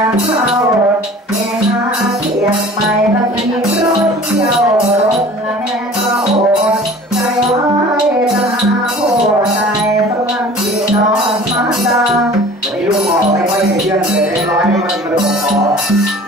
น้ำเข้าแม่หาเสียงใหม่ละมีรถเที่ยวรถละแม่ก็โหดใจไว้ตาโหดใจต้องกินนอนมาตาไม่รู้หอไม่ค่อยเห็ื่อเลยร้อยมันมาดูหอ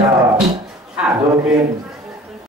ยาวอ่าดูขึ้น